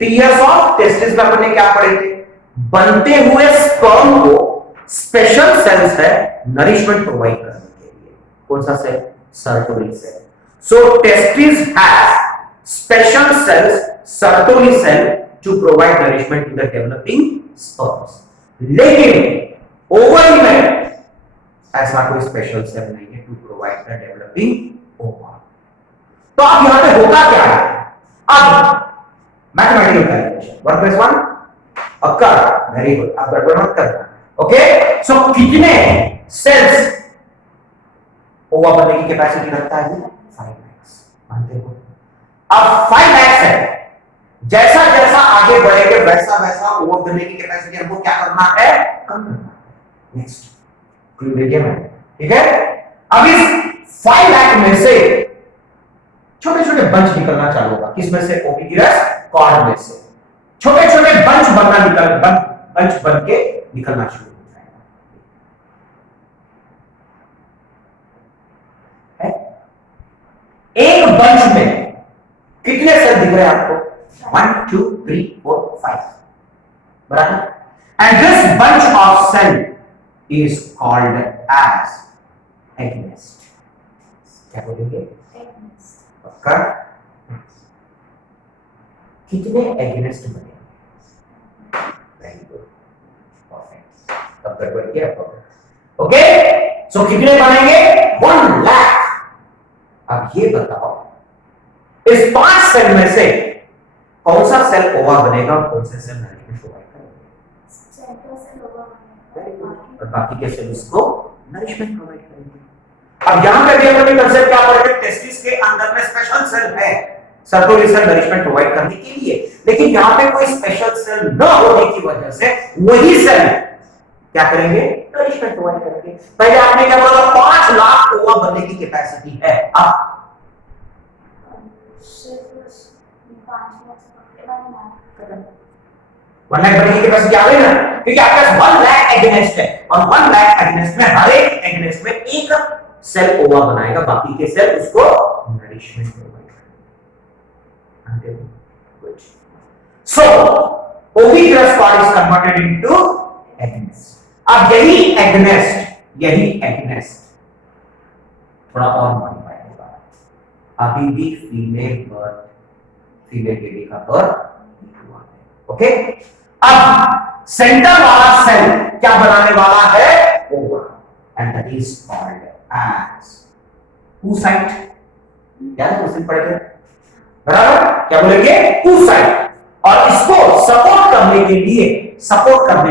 टीयर्स ऑफ टेस्टिस में अपन ने क्या पढ़े थे? बनते हुए स्पर्म को स्पेशल सेल्स है नरिशमेंट प्रोवाइड करने के लिए। कौन सा cell? Sertoli cell. So testis has special cells, Sertoli cell, to provide nourishment to the developing sperms. लेकिन ओवरी में ऐसा कोई स्पेशल सेल नहीं है to provide the developing ovum. तो अब यहां पे होता क्या है? अब mathematical calculation 1+1 occur, very good, आप गड़बड़ मत करना। ओके, सो कितने सेल्स ओवा बनने की कैपेसिटी रखता है? 5 lakhs। मानते हो? अब 5 lakhs है, जैसा जैसा आगे बढ़ेंगे वैसा वैसा ओवा बनने की कैपेसिटी हमको क्या करना है? कम करना है। नेक्स्ट क्यों देखिए मैं, ठीक है? अब इस 5 लाख में से छोटे छोटे बंच निकलना चालू होगा। किसमें से? ओविगिरस कॉर्ड में से छोटे छोटे बंच बंच बन के निकलना शुरू हो जाएगा। एक बंच में कितने सेल दिख रहे हैं आपको? 1 2 3 4 5, बराबर? And this bunch of cell is called as egg nest. क्या बोलेंगे? पक्का? कितने एग नेस्ट बने? Very good, perfect. तब तक बढ़ गया। ओके, सो कितने बनेंगे? 1 लाख। अब ये बताओ इस 5 सेल में से कौन सा सेल ओवा बनेगा और कौन सा सेल नरिशमेंट प्रोवाइड करेगा? और बाकी के सेल उसको नरिशमेंट प्रोवाइड करेंगे। अब यहां पे भी अपने कंसेप्ट क्या पढ़े? टेस्टिस के अंदर में स्पेशल सेल है, सर्कुलेटरी सेल नरिशमेंट प्रोवाइड करने के लिए, लेकिन यहाँ पे कोई स्पेशल सेल न होने की वजह से वही सेल क्या करेंगे, नरिशमेंट प्रोवाइड करेंगे। पहले आपने क्या बोला, 5 लाख ओवा बनने की कैपेसिटी है, अब 1 लाख बनने की कैपेसिटी आ गई ना, क्योंकि आपके पास 1 लाख एगनेस्ट है और 1 लाख एगनेस्ट में हर एक एगनेस्ट में एक सेल ओवा बनाएगा, बाकी के सेल उसको नरिशमेंट प्रोवाइड करेंगे। Good. So ovigerous cord is converted into egg nest. अब यही एगनेस्ट थोड़ा और मॉडिफाई होगा, अभी भी फीमेल बेबी का बर्थ हुआ है, ओके। अब सेंटर वाला सेल क्या बनाने वाला है, ova, and that is called as oocyte। क्या है क्वेश्चन पढ़े थे, बराबर, क्या बोलेंगे, oocyte। और इसको सपोर्ट करने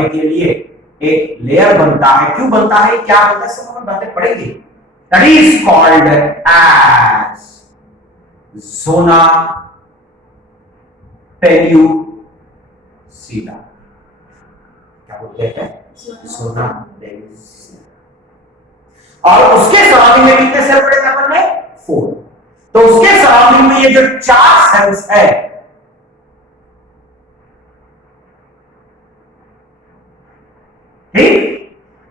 के लिए एक लेयर बनता है, क्यों बनता है, क्या बनता है, सब हम बातें पढ़ेंगे। That is called as zona pellucida. क्या बोलते हैं, ज़ोना पेल्यूसिडा। और उसके सराउंडिंग में कितने सेल पड़े थे अपन ने, 4। तो उसके सराउंडिंग में ये जो 4 सेल्स है, ठीक,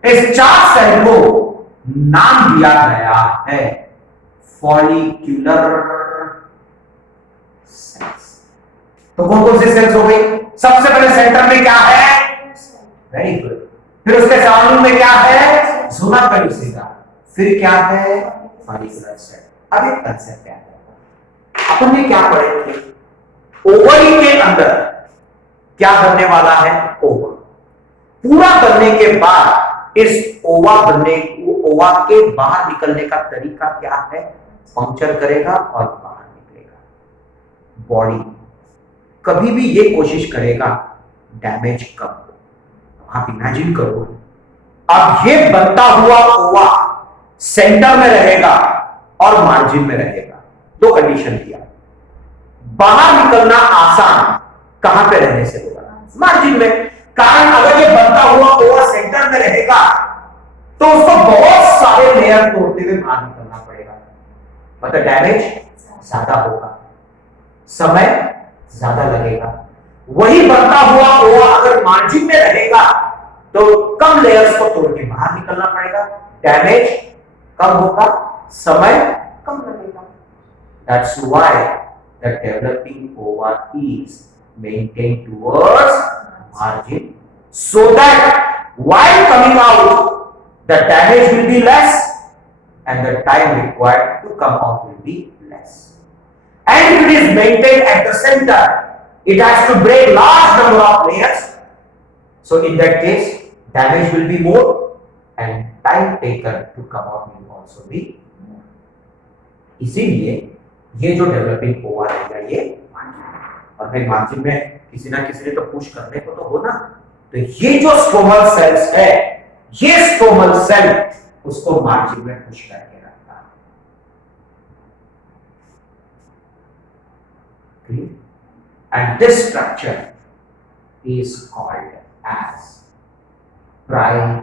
इस 4 सेल को नाम दिया गया है फॉलिक्यूलर सेल्स। तो कौन कौन से सेल्स हो गई, सबसे पहले सेंटर में क्या है, वेरी गुड, फिर उसके सराउंडिंग में क्या है, ज़ोना पेल्यूसिडा, फिर क्या है, फॉलिक्यूलर सेल। अब एक कंसेप्ट क्या है, अपन ने क्या पढ़े थे, ओवरी के अंदर क्या बनने वाला है, ओवा। पूरा बनने के बाद इस ओवा के बाहर निकलने का तरीका क्या है, पंक्चर करेगा और बाहर निकलेगा। बॉडी कभी भी ये कोशिश करेगा डैमेज कम हो। आप इमेजिन करो, अब ये बनता हुआ ओवा सेंटर में रहेगा और मार्जिन में रहेगा, दो कंडीशन दिया। बाहर निकलना आसान कहां पे रहने से होगा, मार्जिन में। कारण अगर ये बनता हुआ ओवा सेंटर में रहेगा तो उसको बहुत सारे लेयर तोड़ते हुए बाहर निकलना पड़ेगा, मतलब डैमेज ज्यादा होगा, समय ज्यादा लगेगा। वही बनता हुआ ओवा अगर मार्जिन में रहेगा तो कम लेयर्स को तोड़ के बाहर निकलना पड़ेगा, डैमेज कम होगा, समय कम लगेगा। That's why the developing ova is maintained towards margin, so that while coming out the damage will be less and the time required to come out will be less. And if it is maintained at the center, it has to break large number of layers, so in that case damage will be more and time taken to come out will also be more. इसीलिए ये जो developing ओवा रहेगा ये margin, और फिर margin में किसी ना किसी ने तो पुश करने को तो हो ना, तो ये जो स्ट्रोमल सेल्स है, ये स्ट्रोमल सेल उसको मार्जिन में पुश करके रखता है। And this structure is called as primordial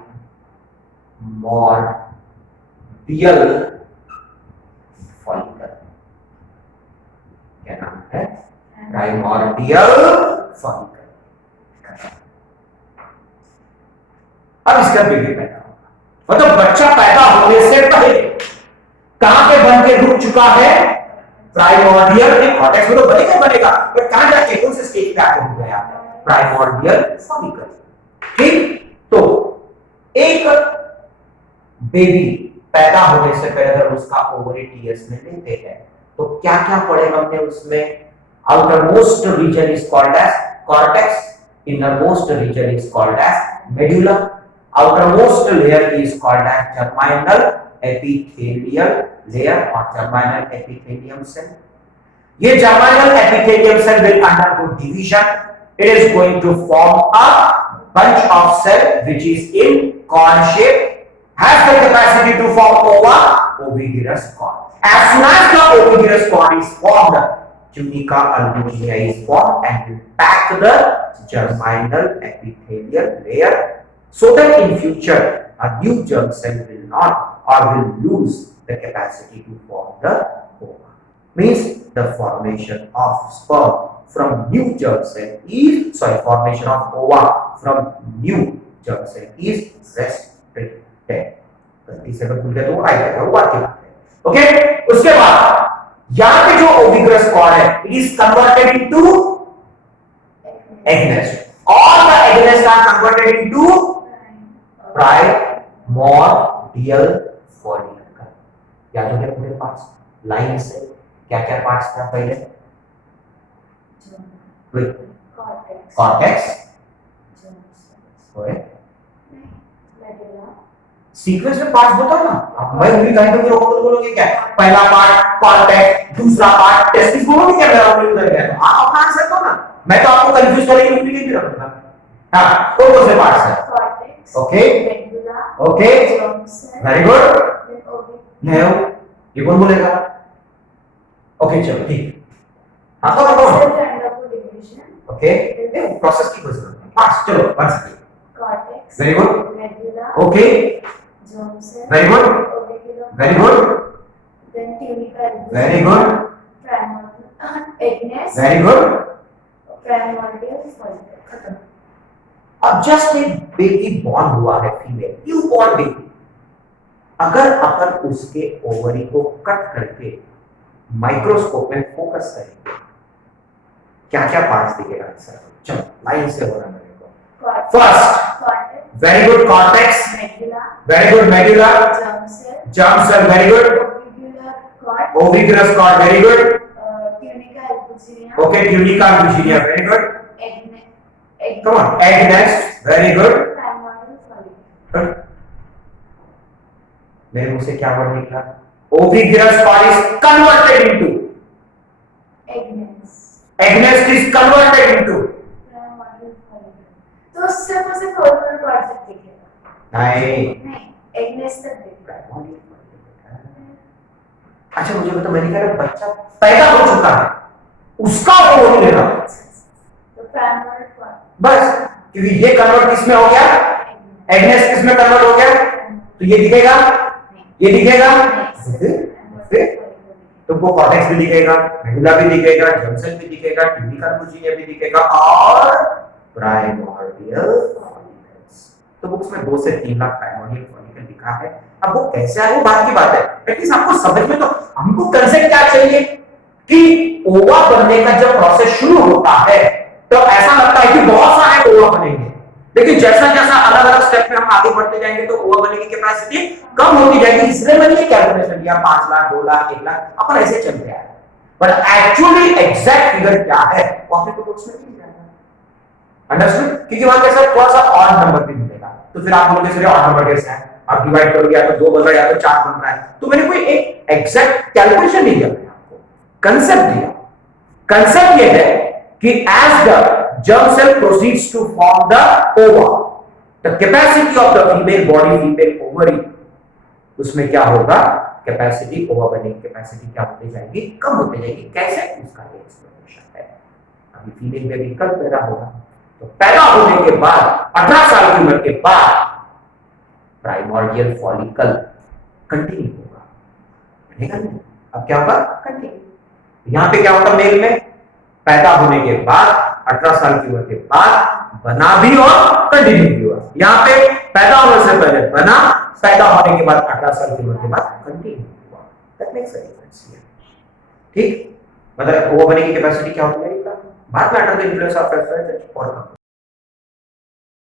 follicle। क्या नाम है, प्राइमोर्डियल फॉलिकल। अब इसका बेबी पैदा होगा, मतलब बच्चा पैदा होने से पहले कहां पे बन के रुक चुका है, प्राइमोर्डियल में। कॉर्टेक्स में तो बनेगा बट कहां जाके कौन से स्टेज पे आके रुक गया, प्राइमोर्डियल फॉलिकल। ठीक, तो एक बेबी पैदा होने से पहले अगर उसका ओवरी टीएस में लेते हैं तो क्या क्या पढ़े हमने उसमें, outermost region is called as cortex, innermost region is called as medulla, outermost layer is called as germinal epithelial layer or germinal epithelium cell। ये germinal epithelium cell will undergo division, it is going to form a bunch of cell which is in cord shape, has the capacity to form ova, ovigerous cord। As soon as the ovigerous cord is formed, tunica albuginea is formed and will pack the germinal epithelial layer so that in future a new germ cell will not or will lose the capacity to form the ova. Means the formation of sperm from new germ cell is formation of ova from new germ cell is restricted. गलती से अगर भूल गए तो वो आ जाएगा, वो बात की बात है। ओके, उसके बाद यहां पे जो ओविग्रस कॉर्ड है it is converted into egg nest. All the egg nests are converted into primordial follicle. याद हो गया पूरे पार्ट्स लाइन से क्या क्या पार्ट्स था पहले? कॉर्टेक्स, सीक्वेंस में पार्ट्स बताओ ना। अब मैं उंगली कहीं पे रोक तो बोलोगे क्या? पहला पार्ट कॉर्टेक्स, दूसरा पार्ट टेस्टिस, बोलोगे क्या? मेरा उंगली उधर गया तो आप अपना आंसर दो ना, मैं तो आपको कंफ्यूज करने उंगली नहीं रखूंगा। हाँ, कौन से पार्ट्स है? Cortex, okay, okay, very good. नहीं ये कौन बोलेगा? ओके चलो ठीक। हाँ तो ओके, प्रोसेस की कोई जरूरत नहीं। पार्ट्स चलो one second. Cortex, very good, medulla, okay, germ cell, very good, very good, then tunica, very good, primordial, egg nest, very good, primordial follicle, खत्म। अब जस्ट एक बेबी बॉर्न हुआ है फीमेल, न्यू बॉर्न बेबी, अगर अपन उसके ovary को cut करके microscope में फोकस करेंगे क्या क्या पार्ट्स दिखेगा आंसर? चलो लाइन से हो रहा है मेरे को। First, very good, cortex, very good, medulla, germ cell, very good, ovigerous cord, very good, tunica albuginea, okay, tunica albuginea, very good, come on, egg nest, very good, primordial follicle, मेरे मुंह से क्या वर्ड निकला? ovigerous cord is converted into egg nest is converted into primordial follicle, तो सिर्फ उसे follicle cord तक दिखेगा नहीं, egg nest तक दिखेगा। अच्छा मुझे बता, मैंने कहा बच्चा पैदा हो चुका है उसका वो नहीं लेना तो primordial cord बस, क्योंकि ये कन्वर्ट किसमें हो गया? egg nest किसमें कन्वर्ट हो गया? तो ये दिखेगा, ये दिखेगा, फिर तो वो कॉर्टेक्स भी दिखेगा, मेडुला भी दिखेगा, जर्म सेल भी दिखेगा, ट्यूनिका albuginea भी दिखेगा और प्राइमोर्डियल फॉलिकल्स। तो बुक्स में 2 से 3 लाख प्राइमोर्डियल फॉलिकल लिखा है। अब वो कैसे है वो बात की बात है, एटलीस्ट आपको समझ में तो हमको कंसेप्ट क्या चाहिए कि ओवा बनने का जब प्रोसेस शुरू होता है तो ऐसा लगता है कि बहुत सारे ओवा बनेंगे, लेकिन जैसा जैसा अलग अलग स्टेप में हम आगे बढ़ते जाएंगे तो ओवा बनने की कैपेसिटी कम होती जाएगी। इसलिए मैंने ये कैलकुलेशन किया 5 लाख 2 लाख 1 लाख अपन ऐसे चलते आए, बट एक्चुअली एग्जैक्ट फिगर क्या है वो आपको बुक्स में मिल जाएगा। अंडरस्टूड? क्योंकि वहां कैसा थोड़ा सा ऑड नंबर भी मिलेगा, तो फिर आप बोलोगे सर ऑड नंबर कैसे है, आप डिवाइड करोगे या तो 2 बन रहा है या तो 4 बन रहा है। तो मैंने कोई एक एग्जैक्ट कैलकुलेशन नहीं दिया, आपको कंसेप्ट दिया। कंसेप्ट ये है कि as the germ cell proceeds to form the ova, the capacity of the female body, female ovary, उसमें क्या होगा? कैपेसिटी, ओवा बनने की कैपेसिटी क्या होती जाएगी? कम होती जाएगी। कैसे? उसका ये एक्सप्लेनेशन है। अभी फीमेल बेबी कब पैदा होगा? तो पैदा होने के बाद 18 साल की उम्र के बाद प्राइमोर्डियल फॉलिकल कंटिन्यू होगा, बढ़ेगा नहीं। अब क्या होगा? कंटिन्यू। यहां पे क्या होगा? मेल में पैदा होने के बाद 18 साल की उम्र के बाद बना भी और कंटिन्यू भी हुआ। यहाँ पे पैदा होने से पहले बना, पैदा होने के बाद 18 साल की उम्र के बाद कंटिन्यू हुआ। That makes a difference here. ठीक, मतलब वो बनने की कैपेसिटी क्या होती है? बाद में अंडर द इन्फ्लुएंस ऑफ